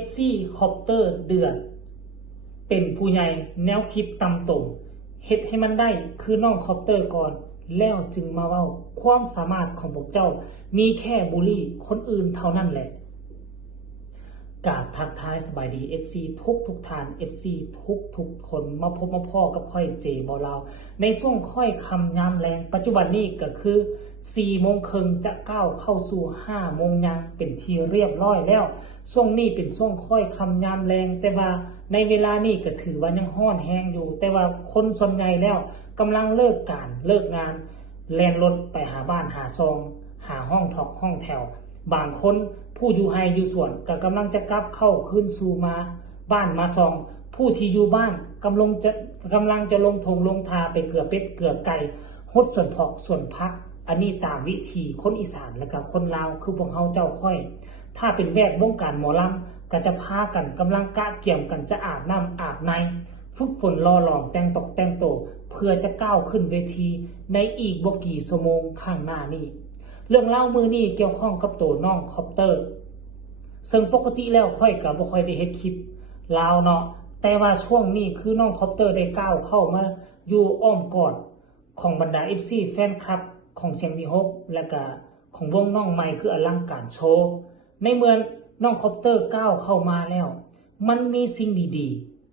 FC คอปเตอร์เดือดเป็นผู้ใหญ่แนวคิดตำตรงเฮ็ดให้มันได้คือน้องคอปเตอร์ก่อนแล้วจึงมาเว้าความสามารถของพวกเจ้ามีแค่บูลลี่คนอื่นเท่านั้นแหละกราบทักทายสบายดี FC ทุกท่าน FC ทุกคนมาพบมาพ่อกับค่อยเจบอลาวในช่วงค่อยคำยามแรงปัจจุบันนี้ก็คือ4 โมงครึ่งจะก้าวเข้าสู่5 โมงยังเป็นที่เรียบร้อยแล้วช่วงนี้เป็นช่วงค่อยคำยามแรงแต่ว่าในเวลานี้ก็ถือว่ายังห้อนแห้งอยู่แต่ว่าคนส่วนใหญ่แล้วกำลังเลิกการเลิกงานแล่นรถไปหาบ้านหาซองหาห้องถอกห้องแถวบางคนผู้อยู่ไฮอยู่ส่วนก็กำลังจะกลับเข้าขึ้นสู่มาบ้านมาซองผู้ที่อยู่บ้านกำลังจะลงทงลงทาไปเกลือเป็ดเกลือไก่หดส่วนผักส่วนพักอันนี้ตามวิธีคนอีสานและก็คนลาวคือพวกเขาเจ้าค่อยถ้าเป็นแวดวงการหมอลำก็จะพากันกำลังกะเกี่ยมกันจะอาบน้ำอาบในฝึกฝนรอหลอมแต่งตกแต่งโตเพื่อจะก้าวขึ้นเวทีในอีกบ่กี่ชั่วโมงข้างหน้านี้เรื่องเล่ามือนี้เกี่ยวข้องกับตัวน้องคอปเตอร์ซึ่งปกติแล้วค่อยกับบ่ค่อยได้เฮ็ดคลิปลาวเนาะแต่ว่าช่วงนี้คือน้องคอปเตอร์ได้ก้าวเข้ามาอยู่อ้อมกอดของบรรดา FC แฟนคลับของเสียงมีฮกและก็ของวงน้องใหม่คืออลังการโชว์ในเมื่อน้องคอปเตอร์ก้าวเข้ามาแล้วมันมีสิ่งดี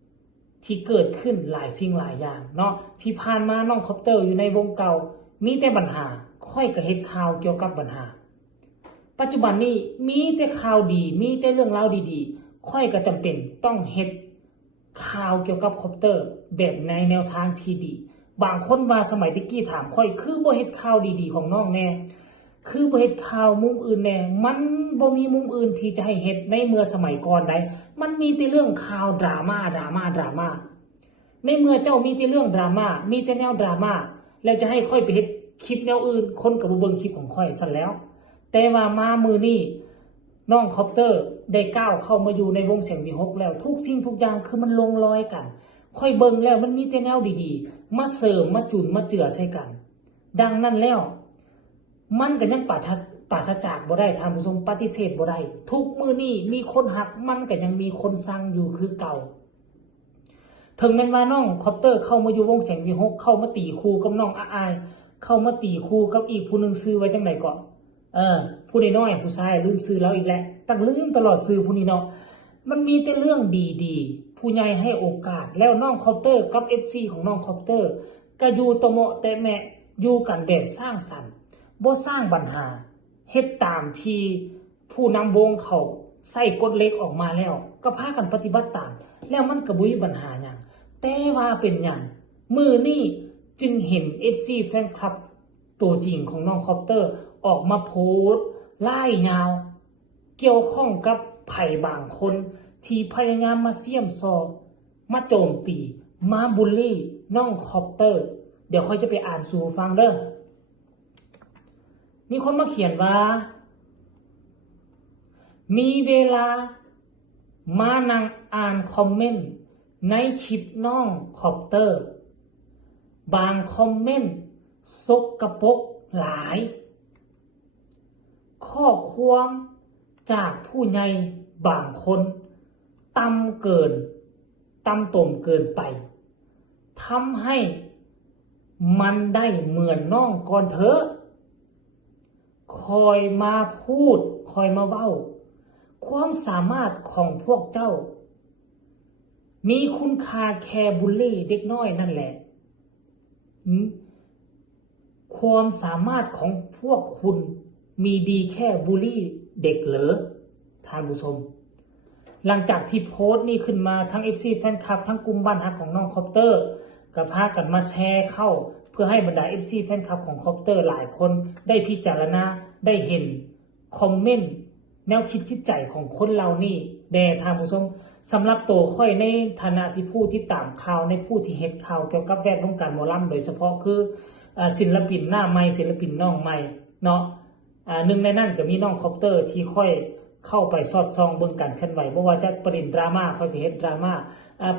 ๆที่เกิดขึ้นหลายสิ่งหลายอย่างเนาะที่ผ่านมาน้องคอปเตอร์อยู่ในวงเก่ามีแต่ปัญหาค่อยก็เฮ็ดข่าวเกี่ยวกับปัญหาปัจจุบันนี้มีแต่ข่าวดีมีแต่เรื่องราวดีๆค่อยก็จำเป็นต้องเฮ็ดข่าวเกี่ยวกับคอปเตอร์แบบในแนวทางที่ดีบางคนว่าสมัยตะกี้ถามค่อยคือบ่เฮ็ดข่าวดีๆของน้องแน่คือบ่เฮ็ดข่าวมุมอื่นแน่มันบ่มีมุมอื่นที่จะให้เฮ็ดในเมื่อสมัยก่อนใดมันมีแต่เรื่องข่าวดราม่าในเมื่อเจ้ามีแต่เรื่องดราม่ามีแต่แนวดราม่าแล้วจะให้ค่อยไปเฮ็ดคลิปแนวอื่นคนก็บ่เบิ่งคลิปของค่อยซั่นแล้วแต่ว่ามามือนี้น้องคอปเตอร์ได้ก้าวเข้ามาอยู่ในวงเสียงมีฮกแล้วทุกสิ่งทุกอย่างคือมันลงรอยกันค่อยเบิ่งแล้วมันมีแต่แนวดีๆมาเสริมมาจุนมาเจือใส่กันดังนั้นแล้วมันก็ยังปราศจากบ่ได้ท่านผู้ชมปฏิเสธบ่ได้ทุกมื้อนี้มีคนหักมันก็ยังมีคนสั่งอยู่คือเก่าถึงแม้ว่าน้องคอปเตอร์เข้ามาอยู่วงเสียงมีฮกเข้ามาตีคู่กับน้องอายเข้ามาตีคู่กับอีกผู้นึงซื้อไว้จังได๋ก่อนผู้น้อยผู้ชายลืมซื้อแล้วอีกแล้วตั้งลืมตลอดซื้อผู้นี้เนาะมันมีแต่เรื่องดีๆผู้ใหญ่ให้โอกาสแล้วน้องคอปเตอร์กับ FC ของน้องคอปเตอร์ก็อยู่ตะเหมาะแต่แม่อยู่กันแบบสร้างสรรค์บ่สร้างปัญหาเฮ็ดตามที่ผู้นำวงเขาใส่กฎเหล็กออกมาแล้วก็พากันปฏิบัติตามแล้วมันก็บ่มีปัญหาหยังแต่ว่าเป็นหยังมื้อนี้จึงเห็น FC แฟนคลับตัวจริงของน้องคอปเตอร์ออกมาโพสต์ไล่ยาวเกี่ยวข้องกับไผ่บางคนที่พยายามมาเสี่ยมซอมาโจมตีมาบูลลี่น้องคอปเตอร์เดี๋ยวค่อยจะไปอ่านสู่ฟังเด้อมีคนมาเขียนว่ามีเวลามานั่งอ่านคอมเมนต์ในคลิปน้องคอปเตอร์บางคอมเมนต์สกปรกหลายข้อความจากผู้ใหญ่บางคนต่ำต่มเกินไปทำให้มันได้เหมือนน้องก่อนเถอะคอยมาพูดคอยมาเว้าความสามารถของพวกเจ้ามีคุณค่าแค่บุลลี่เด็กน้อยนั่นแหละความสามารถของพวกคุณมีดีแค่บูลลี่เด็กเหรอท่านผู้ชมหลังจากที่โพสต์นี่ขึ้นมาทั้ง FC แฟนคลับทั้งกลุ่มบ้านฮักของน้องคอปเตอร์ก็พากันมาแชร์เข้าเพื่อให้บรรดา FC แฟนคลับของคอปเตอร์หลายคนได้พิจารณาได้เห็นคอมเมนต์แนวคิดจิตใจของคนเรานี่แด่ท่านผู้ชมสำหรับตัวค่อยในฐานะที่ผู้ที่ตามข่าวในผู้ที่เฮ็ดข่าวเกี่ยวกับแวดวงการหมอลำโดยเฉพาะคือศิลปินหน้าใหม่ศิลปินน้องใหม่เนาะหนึ่งในนั้นก็มีน้องคอปเตอร์ที่ค่อยเข้าไปสอดส่องเบิ่งการเคลื่อนไหวบ่ว่าจะประเด็นดราม่าค่อยก็เฮ็ดดราม่า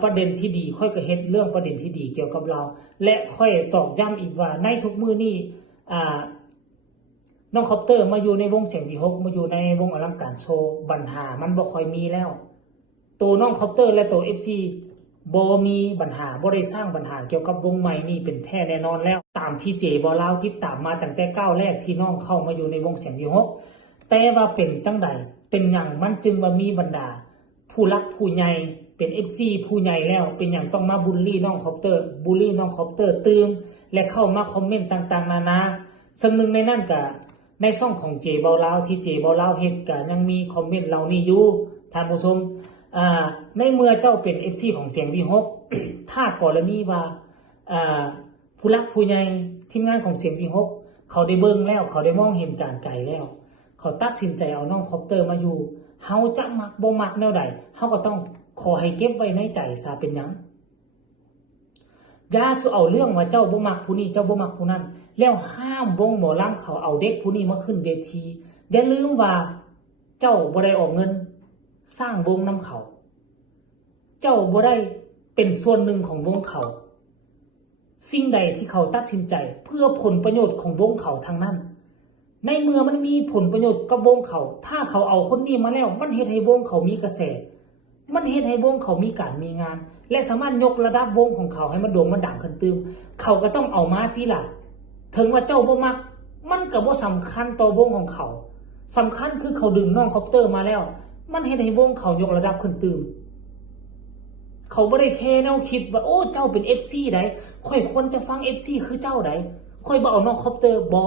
ประเด็นที่ดีค่อยก็เฮ็ดเรื่องประเด็นที่ดีเกี่ยวกับเราและค่อยตอกย้ำอีกว่าในทุกมื้อนี้น้องคอปเตอร์มาอยู่ในวงเสียงวีฮกมาอยู่ในวงอลังการโชว์ปัญหามันบ่ค่อยมีแล้ว ตัวน้องคอปเตอร์และตัว FC บ่มีปัญหาบ่ได้สร้างปัญหาเกี่ยวกับวงใหม่นี่เป็นแท้แน่นอนแล้วตามที่เจบ่ลาวติดตามมาตั้งแต่ก้าวแรกที่น้องเข้ามาอยู่ในวงเสียงวิหกแต่ว่าเป็นจังใดเป็นหยังมันจึงว่ามีบรรดาผู้รักผู้ใหญ่เป็น FC ผู้ใหญ่แล้วเป็นหยังต้องมาบูลลี่น้องคอปเตอร์บูลลี่น้องคอปเตอร์ตื่มและเข้ามาคอมเมนต์ต่างๆนานาซึ่งหนึ่งในนั้นก็ในช่องของเจบ่ลาวที่เจบ่ลาวเฮ็ดก็ยังมีคอมเมนต์เหล่านี้อยู่ท่านผู้ชมในเมื่อเจ้าเป็น FC ของเสียงวีหก ถ้ากรณีว่าผู้รักผู้ใหญ่ทีมงานของเสียงวีหกเขาได้เบิ่งแล้วเขาได้มองเห็นการไกลแล้วเขาตัดสินใจเอาน้องคอปเตอร์มาอยู่เฮาจะมักบ่มักแนวใดเฮาก็ต้องขอให้เก็บไว้ในใจซะเป็นหยังอย่าสิเอาเรื่องว่าเจ้าบ่มักผู้นี้เจ้าบ่มักผู้นั้นแล้วห้ามวงหมอลำเขาเอาเด็กผู้นี้มาขึ้นเวทีอย่าลืมว่าเจ้าบ่ได้ออกเงินสร้างวงนำเขาเจ้าบ่ได้เป็นส่วนหนึ่งของวงเขาสิ่งใดที่เขาตัดสินใจเพื่อผลประโยชน์ของวงเขาทางนั้นในเมื่อมันมีผลประโยชน์กับวงเขาถ้าเขาเอาคนนี้มาแล้วมันเฮ็ดให้วงเขามีกระแสมันเฮ็ดให้วงเขามีการมีงานและสามารถยกระดับวงของเขาให้มันโด่งมันดังขึ้นตื่มเขาก็ต้องเอามาติล่ะถึงว่าเจ้าบ่มักมันก็บ่สำคัญต่อวงของเขาสำคัญคือเขาดึงน้องคอปเตอร์มาแล้วมันเฮ็ดให้วงเขายกระดับขึ้นตื่มเขาบ่ได้แค่แนวคิดว่าโอ้เจ้าเป็น FC ใดค่อยควรจะฟัง FC คือเจ้าใดค่อยบ่เอาน้องคอปเตอร์บ่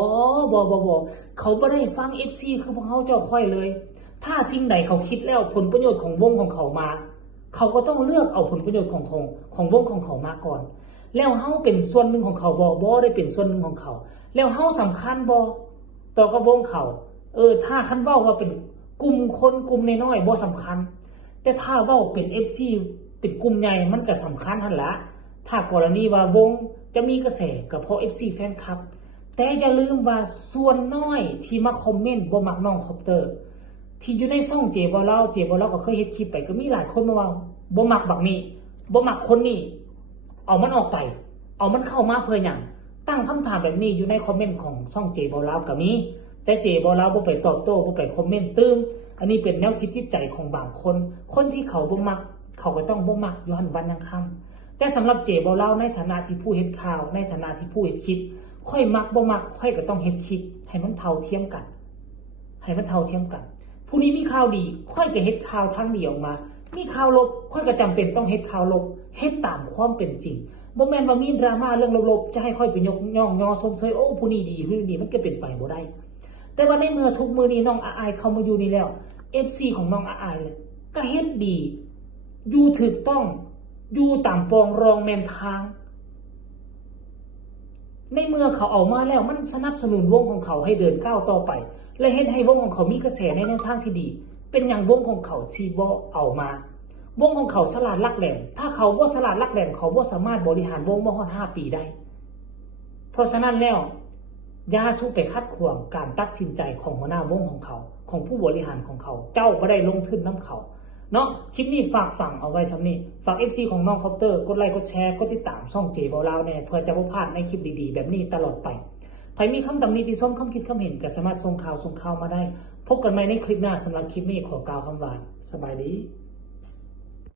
เขาบ่ได้ฟัง FC คือพวกเขาเจ้าค่อยเลยถ้าสิ่งใดเขาคิดแล้วผลประโยชน์ของวงของเขามาเขาก็ต้องเลือกเอาผลประโยชน์ของวงของเขามาก่อนแล้วเฮาเป็นส่วนหนึ่งของเขาบ่ได้เป็นส่วนหนึ่งของเขาแล้วเฮาสำคัญบ่ต่อกับวงเขาถ้าคันเว้าว่าเป็นกลุ่มคนกลุ่มน้อยๆบ่สำคัญแต่ถ้าเว้าเป็น FC เป็นกลุ่มใหญ่มันก็สำคัญหั่นละถ้ากรณีว่าวงจะมีกระแสก็เพราะ FC แฟนคลับแต่อย่าลืมว่าส่วนน้อยที่มาคอมเมนต์บ่มักน้องคอปเตอร์ที่อยู่ในช่องเจบ่ลาวก็เคยเฮ็ดคลิปไปก็มีหลายคนมาว่าบ่มักบักนี้บ่มักคนนี้เอามันออกไปเอามันเข้ามาเพื่อหยังตั้งคำถามแบบนี้อยู่ในคอมเมนต์ของช่องเจบ่ลาวก็มีแต่เจบ่ลาวบ่ไปตอบโต้บ่ไปคอมเมนต์ตื้มอันนี้เป็นแนวคิดจิตใจของบางคนที่เขาบ่มักเขาก็ต้องบ่มักอยู่หั่นวันยังค่ำแต่สำหรับเจบ่ลาวในฐานะที่ผู้เฮ็ดข่าวในฐานะที่ผู้เฮ็ดคลิปค่อยมักบ่มักค่อยก็ต้องเฮ็ดคลิปให้มันเท่าเทียมกันผู้นี้มีข่าวดีค่อยก็เฮ็ดข่าวทั้งเดียวมามีข่าวลบค่อยก็จำเป็นต้องเฮ็ดข่าวลบเฮ็ดตามความเป็นจริงบ่แม่นว่ามีดราม่าเรื่องลบๆจะให้ค่อยไปยกย่องยอชมเชยโอ้ผู้นี้ดีมันก็เป็นไปบ่ได้แต่ว่าในเมื่อทุกมื้อนี้น้องอายเข้ามาอยู่นี่แล้ว FC ของน้องอายเลยก็เฮ็ดดีอยู่ถูกต้องอยู่ตามปองรองแม่นทางในเมื่อเขาเอามาแล้วมันสนับสนุนวงของเขาให้เดินก้าวต่อไปและเห็นให้วงของเขามีกระแสในแนวทางที่ดีเป็นอย่างวงของเขาที่บ่เอามาวงของเขาสลาดลักแหลมถ้าเขาบ่สลาดลักแหลมเขาบ่สามารถบริหารวงมาฮอด5 ปีได้เพราะฉะนั้นแล้วอย่าสู้ไปคัดขวางการตัดสินใจของหัวหน้าวงของเขาของผู้บริหารของเขาเจ้าบ่ได้ลงทุนนำเขาเนาะคลิปนี้ฝากฝังเอาไว้สำนี้ฝาก FC ของน้องคอปเตอร์กดไลค์กดแชร์กดติดตามช่องเจบ่ลาวแน่เพื่อจะบ่พลาดในคลิปดีๆแบบนี้ตลอดไปใครมีคำตำหนิติชมคำคิดคำเห็นก็สามารถส่งข่าวมาได้พบกันใหม่ในคลิปหน้าสำหรับคลิปนี้ขอกล่าวคำว่าสบายดี